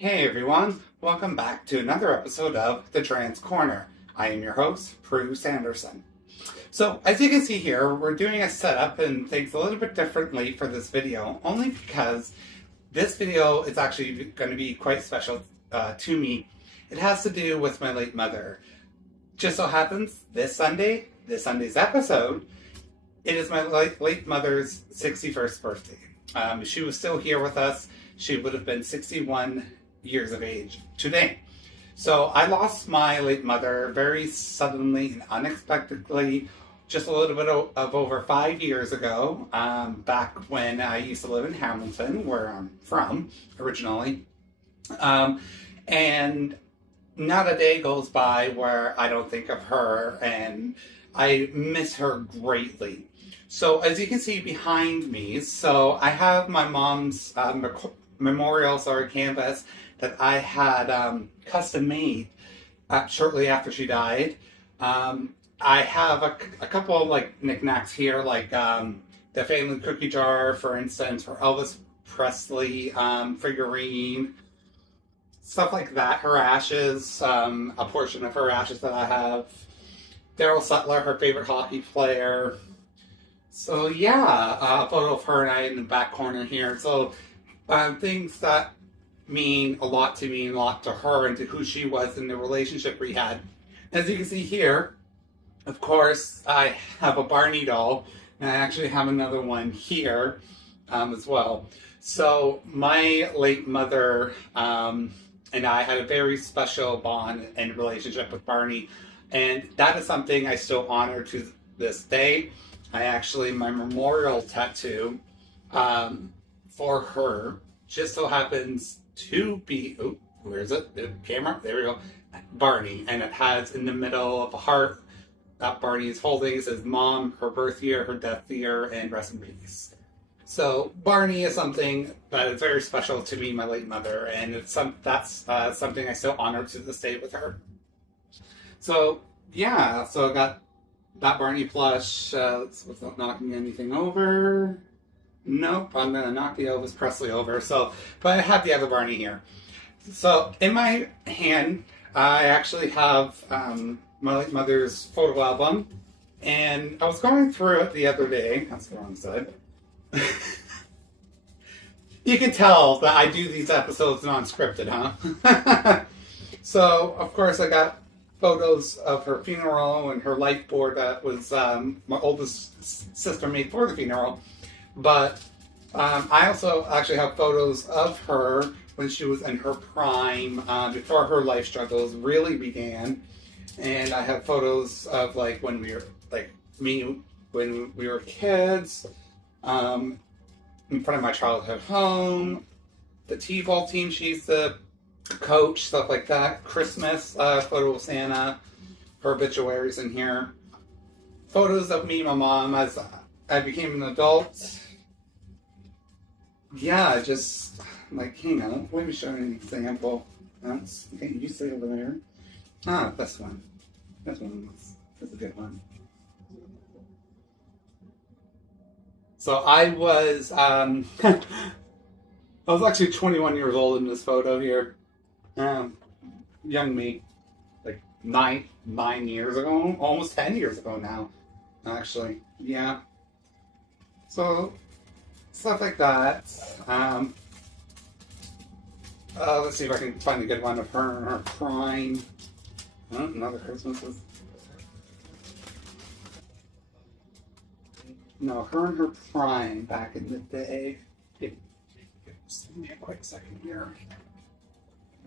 Hey everyone, welcome back to another episode of The Trans Corner. I am your host, Prue Sanderson. So, as you can see here, we're doing a setup and things a little bit differently for this video, only because this video is actually going to be quite special to me. It has to do with my late mother. Just so happens, this Sunday's episode, it is my late mother's 61st birthday. If she was still here with us, she would have been 61 years of age today. So I lost my late mother very suddenly and unexpectedly just a little bit of over 5 years ago, back when I used to live in Hamilton, where I'm from originally. And not a day goes by where I don't think of her, and I miss her greatly. So as you can see behind me, so I have my mom's memorial canvas that I had custom made shortly after she died. I have a couple of like knickknacks here, like the family cookie jar, for instance, for Elvis Presley figurine, stuff like that. Her ashes, a portion of her ashes that I have. Daryl Sutler, her favorite hockey player. So yeah, a photo of her and I in the back corner here. So things that mean a lot to me and a lot to her and to who she was and the relationship we had. As you can see here, of course, I have a Barney doll, and I actually have another one here as well. So my late mother and I had a very special bond and relationship with Barney, and that is something I still honor to this day. My memorial tattoo for her just so happens to be, oh, where is it? The camera? There we go. Barney. And it has in the middle of a heart that Barney is holding. It says Mom, her birth year, her death year, and rest in peace. So Barney is something that is very special to me, my late mother, and that's something I still honor to this day with her. So yeah, so I got that Barney plush without knocking anything over. Nope, I'm gonna knock the Elvis Presley over. So, but I have the other Barney here. So in my hand, I actually have my late mother's photo album, and I was going through it the other day. That's the wrong side. You can tell that I do these episodes non-scripted, huh? So of course I got photos of her funeral and her life board that was my oldest sister made for the funeral. But I also actually have photos of her when she was in her prime, before her life struggles really began. And I have photos of like when we were when we were kids, in front of my childhood home, the T-ball team she used to coach, stuff like that. Christmas photo of Santa, her obituaries in here. Photos of me and my mom as I became an adult. Yeah, just like, hang on, let me show you an example. Okay, you stay over there. Ah, this one. This one is a good one. So I was, I was actually 21 years old in this photo here. Young me, like nine years ago, almost 10 years ago now, actually. Yeah. So stuff like that. Let's see if I can find a good one of her and her prime. Oh, another Christmas. No, her and her prime back in the day. Just give me a quick second here.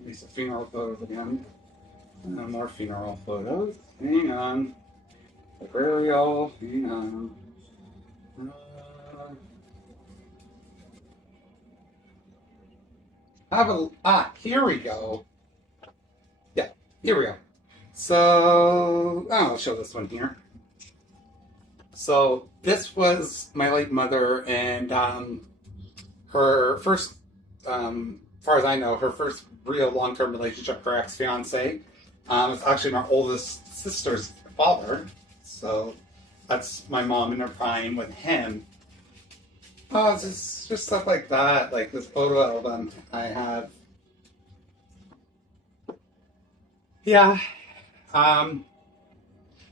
These are funeral photos again. More funeral photos. Hang on. The burial. Hang on. Here we go. Yeah, here we go. So, I'll show this one here. So, this was my late mother and her first, as far as I know, her first real long-term relationship, her ex-fiance. It's actually my oldest sister's father. So, that's my mom in her prime with him. Oh, it's just stuff like that. Like this photo album I have Yeah. Um,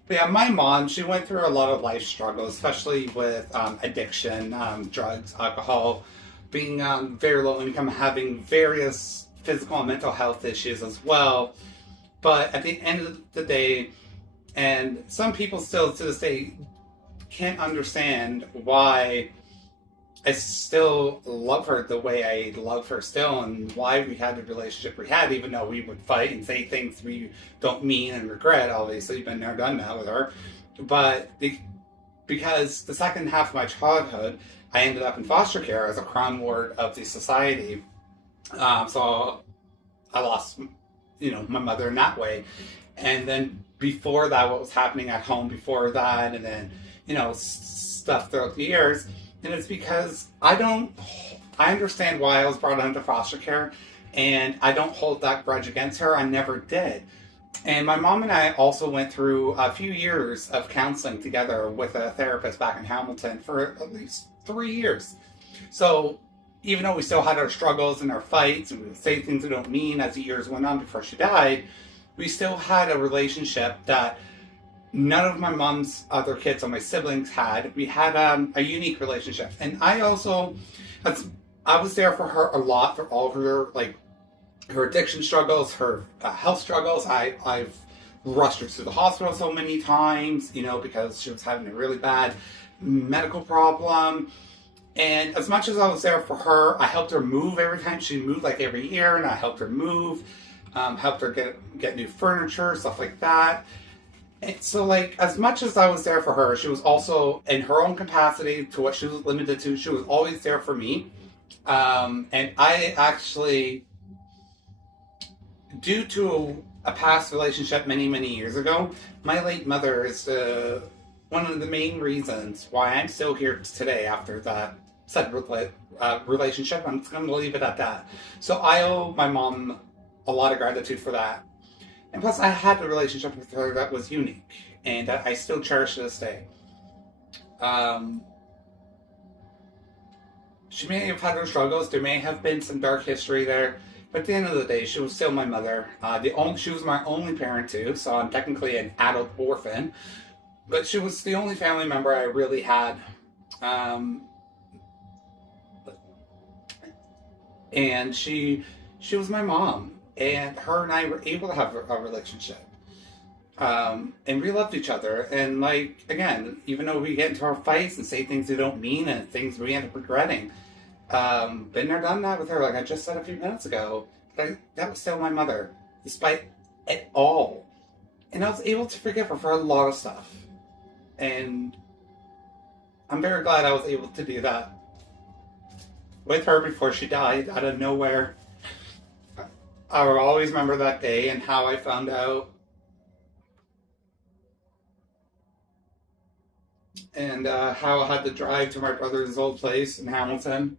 but yeah, my mom, she went through a lot of life struggles, especially with addiction, drugs, alcohol, being very low income, having various physical and mental health issues as well. But at the end of the day, and some people still to this day can't understand why I still love her the way I love her still, and why we had the relationship we had, even though we would fight and say things we don't mean and regret. Obviously, been there, done that with her. But because the second half of my childhood, I ended up in foster care as a crime ward of the society. So I lost, my mother in that way. And then before that, what was happening at home before that, and then, stuff throughout the years. And it's because I understand why I was brought into foster care, and I don't hold that grudge against her. I never did. And my mom and I also went through a few years of counseling together with a therapist back in Hamilton for at least 3 years. So even though we still had our struggles and our fights, and we would say things we don't mean as the years went on before she died, we still had a relationship that none of my mom's other kids or my siblings had. We had a unique relationship. And I also, I was there for her a lot for all of her, her addiction struggles, her health struggles. I've rushed her to the hospital so many times, because she was having a really bad medical problem. And as much as I was there for her, I helped her move every time she moved, like every year, and I helped her move, helped her get new furniture, stuff like that. And so, as much as I was there for her, she was also, in her own capacity to what she was limited to, she was always there for me. And I actually, due to a past relationship many, many years ago, my late mother is one of the main reasons why I'm still here today after that said relationship. I'm just going to leave it at that. So I owe my mom a lot of gratitude for that. And plus, I had a relationship with her that was unique, and that I still cherish to this day. She may have had her struggles. There may have been some dark history there. But at the end of the day, she was still my mother. She was my only parent too, so I'm technically an adult orphan. But she was the only family member I really had. And she was my mom. And her and I were able to have a relationship. And we loved each other. And again, even though we get into our fights and say things we don't mean and things we end up regretting, been there, done that with her, like I just said a few minutes ago. But that was still my mother, despite it all. And I was able to forgive her for a lot of stuff. And I'm very glad I was able to do that with her before she died out of nowhere. I will always remember that day and how I found out. And how I had to drive to my brother's old place in Hamilton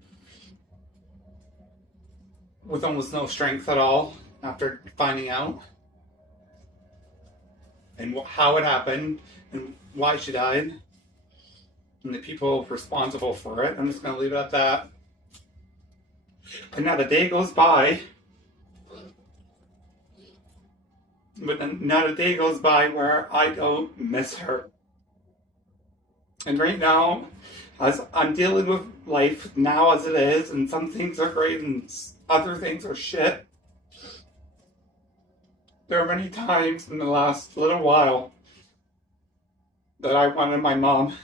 with almost no strength at all after finding out. And how it happened and why she died. And the people responsible for it. I'm just going to leave it at that. And not a day goes by. But not a day goes by where I don't miss her. And right now, as I'm dealing with life now as it is, and some things are great and other things are shit, there are many times in the last little while that I wanted my mom.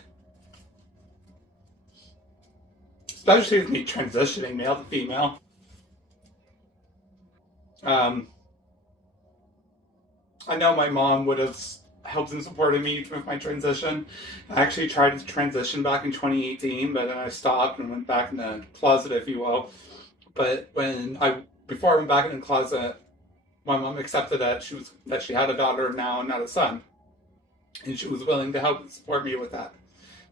Especially with me transitioning male to female. I know my mom would have helped and supported me with my transition. I actually tried to transition back in 2018, but then I stopped and went back in the closet, if you will. But before I went back in the closet, my mom accepted that she had a daughter now and not a son. And she was willing to help and support me with that.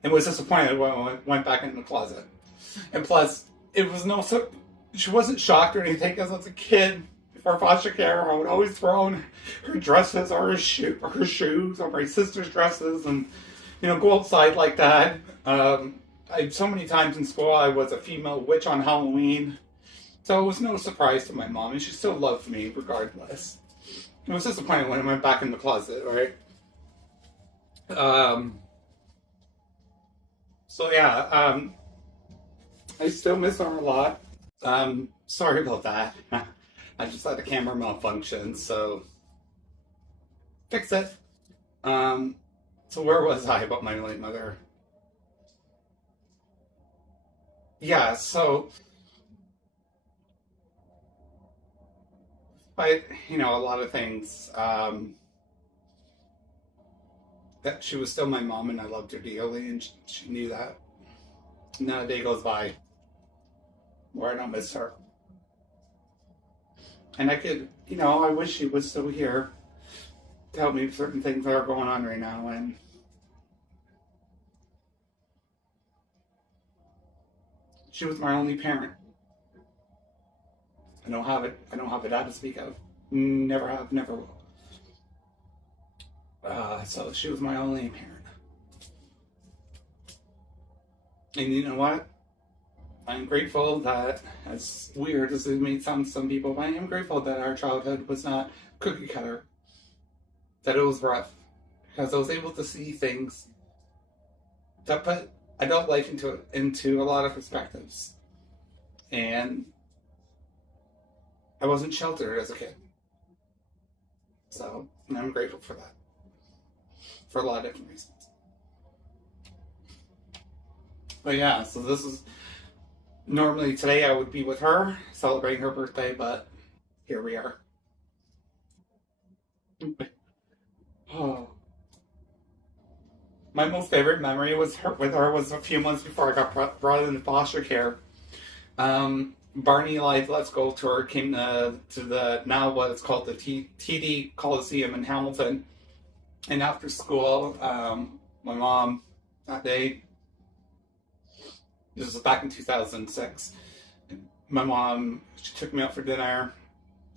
And was disappointed when I went back in the closet. And plus, she wasn't shocked or anything, because as a kid, for foster care, I would always throw in her dresses or her shoes or my sister's dresses and, go outside like that. So many times in school, I was a female witch on Halloween. So it was no surprise to my mom, and she still loved me regardless. It was disappointing when I went back in the closet, right? Um, so yeah, I still miss her a lot. Sorry about that. I just had a camera malfunction, so fix it. Um, so where was I about my late mother? Yeah, so I, a lot of things. That she was still my mom, and I loved her dearly, and she knew that. Not a day goes by where I don't miss her. And I could, I wish she was still here to help me with certain things that are going on right now. And she was my only parent. I don't have it. I don't have a dad to speak of. Never have, never will. So she was my only parent. And you know what? I'm grateful that, as weird as it may sound to some people, I am grateful that our childhood was not cookie cutter. That it was rough. Because I was able to see things that put adult life into a lot of perspectives. And I wasn't sheltered as a kid. So I'm grateful for that. For a lot of different reasons. But yeah, so this is normally today I would be with her celebrating her birthday, but here we are. Oh. My most favorite memory with her was a few months before I got brought into foster care. Barney Life Let's Go tour came to the now what it's called the TD Coliseum in Hamilton. And after school, my mom that day, this was back in 2006, my mom, she took me out for dinner.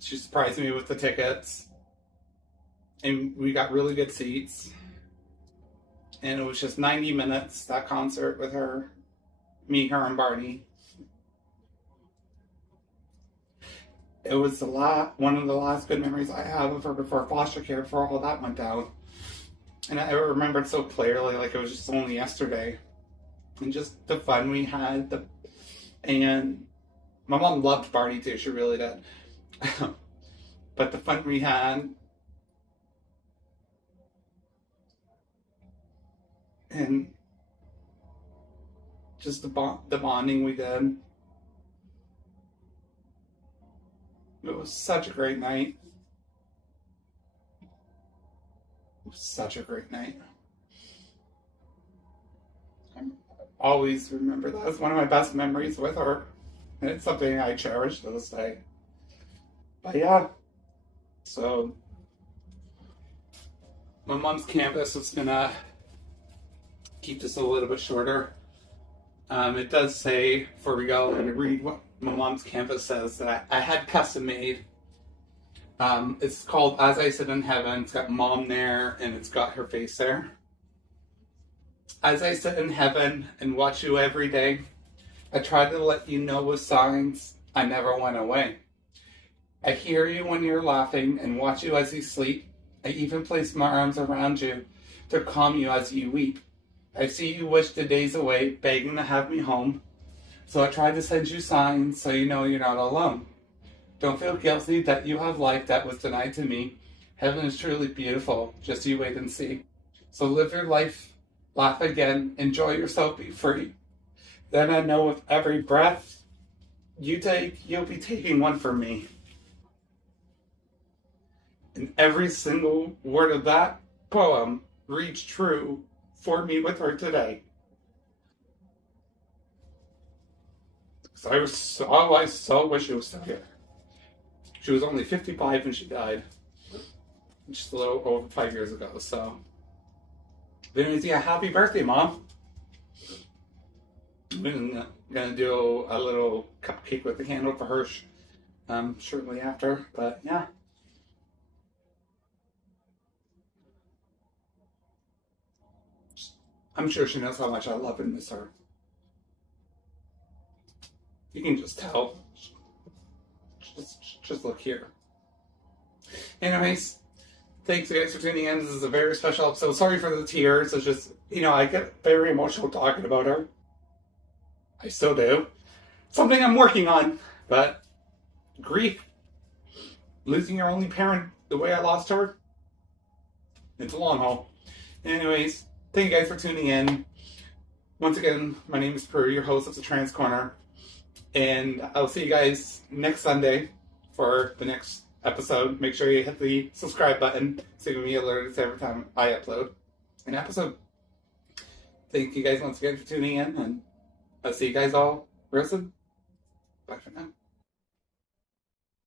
She surprised me with the tickets. And we got really good seats. And it was just 90 minutes, that concert with her, me, her, and Barney. It was one of the last good memories I have of her before foster care, before all that went down. And I remembered so clearly, like it was just only yesterday. And just the fun we had. And my mom loved Barney too, she really did. But the fun we had, and just the bonding we did. It was such a great night. It was such a great night. I always remember that as one of my best memories with her. And it's something I cherish to this day. But yeah, so my mom's campus is gonna keep this a little bit shorter. It does say, before we go, I'm going to read what my mom's campus says that I had custom made. It's called As I Sit in Heaven. It's got mom there and it's got her face there. As I sit in heaven and watch you every day, I try to let you know with signs I never went away. I hear you when you're laughing and watch you as you sleep. I even place my arms around you to calm you as you weep. I see you wish the days away, begging to have me home. So I try to send you signs so you know you're not alone. Don't feel guilty that you have life that was denied to me. Heaven is truly beautiful, just you wait and see. So live your life, laugh again, enjoy yourself, be free. Then I know with every breath you take, you'll be taking one for me. And every single word of that poem reads true for me with her today. So I so wish she was still here. She was only 55 when she died, just a little over 5 years ago. So, but anyways, yeah, happy birthday, Mom. I'm gonna do a little cupcake with the candle for her shortly after. But yeah. I'm sure she knows how much I love and miss her. You can just tell. Just look here. Anyways, thanks you guys for tuning in. This is a very special episode. Sorry for the tears. It's just, I get very emotional talking about her. I still do. Something I'm working on. But grief, losing your only parent the way I lost her, it's a long haul. Anyways, thank you guys for tuning in. Once again, my name is Prue, your host of the Trans Corner. And I'll see you guys next Sunday for the next episode. Make sure you hit the subscribe button so you can be alerted every time I upload an episode. Thank you guys once again for tuning in, and I'll see you guys all real soon. Bye for now.